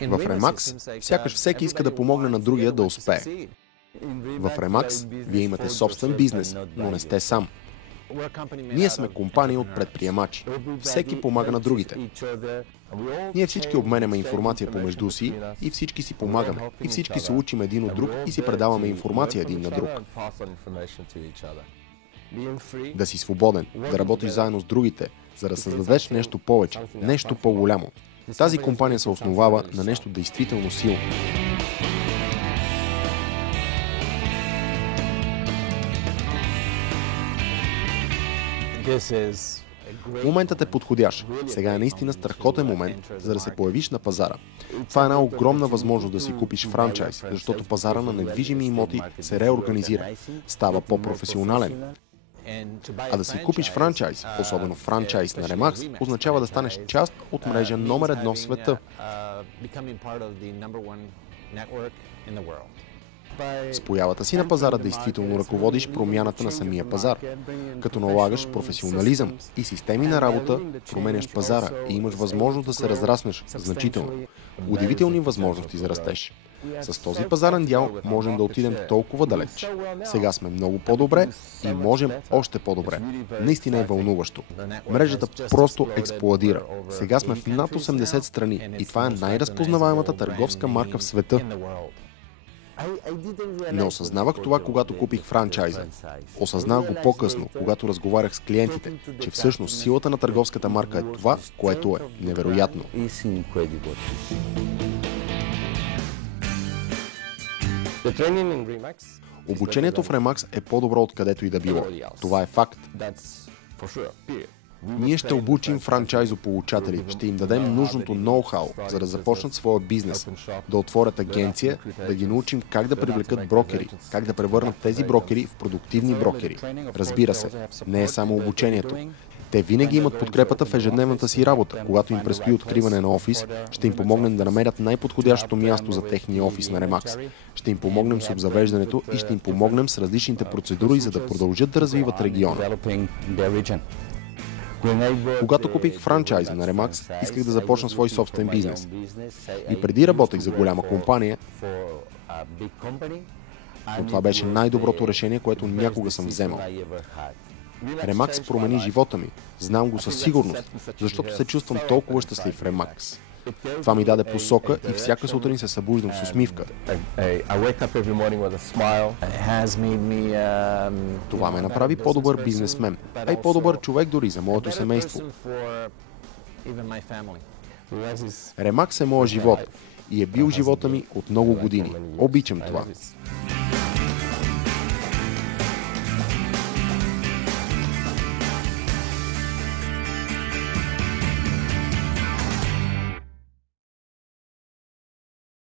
В Remax сякаш всеки иска да помогне на другия да успее. В Remax вие имате собствен бизнес, но не сте сам. Ние сме компания от предприемачи. Всеки помага на другите. Ние всички обменяме информация помежду си и всички си помагаме. И всички се учим един от друг и си предаваме информация един на друг. Да си свободен, да работиш заедно с другите, за да създадеш нещо повече, нещо по-голямо. Тази компания се основава на нещо действително силно. Моментът е подходящ. Сега е наистина страхотен момент, за да се появиш на пазара. Това е една огромна възможност да си купиш франчайз, защото пазара на недвижими имоти се реорганизира, става по-професионален. А да си купиш франчайз, особено франчайз на Remax, означава да станеш част от мрежа номер 1 в света. С появата си на пазара действително ръководиш промяната на самия пазар. Като налагаш професионализъм и системи на работа, променяш пазара и имаш възможност да се разраснеш значително. Удивителни възможности за растеж. С този пазарен дял можем да отидем толкова далеч. Сега сме много по-добре и можем още по-добре. Наистина е вълнуващо. Мрежата просто експлоатира. Сега сме в над 80 страни и това е най-разпознаваемата търговска марка в света. Не осъзнавах това, когато купих франчайза. Осъзнах го по-късно, когато разговарях с клиентите, че всъщност силата на търговската марка е това, което е невероятно. Обучението в Remax е по-добро откъдето и да било. Това е факт. Ние ще обучим франчайзополучатели, ще им дадем нужното ноу-хау, за да започнат своя бизнес, да отворят агенция, да ги научим как да привлекат брокери, как да превърнат тези брокери в продуктивни брокери. Разбира се, не е само обучението. Те винаги имат подкрепата в ежедневната си работа. Когато им предстои откриване на офис, ще им помогнем да намерят най-подходящото място за техния офис на Remax. Ще им помогнем с обзавеждането и ще им помогнем с различните процедури, за да продължат да развиват региона. Когато купих франчайза на Remax, исках да започна свой собствен бизнес. И преди работех за голяма компания, но това беше най-доброто решение, което някога съм вземал. Remax промени живота ми. Знам го със сигурност, защото се чувствам толкова щастлив в Remax. Това ми даде посока и всяка сутрин се събуждам с усмивка. Това ме направи по-добър бизнесмен, а и по-добър човек дори за моето семейство. Remax е моят живот и е бил живота ми от много години. Обичам това.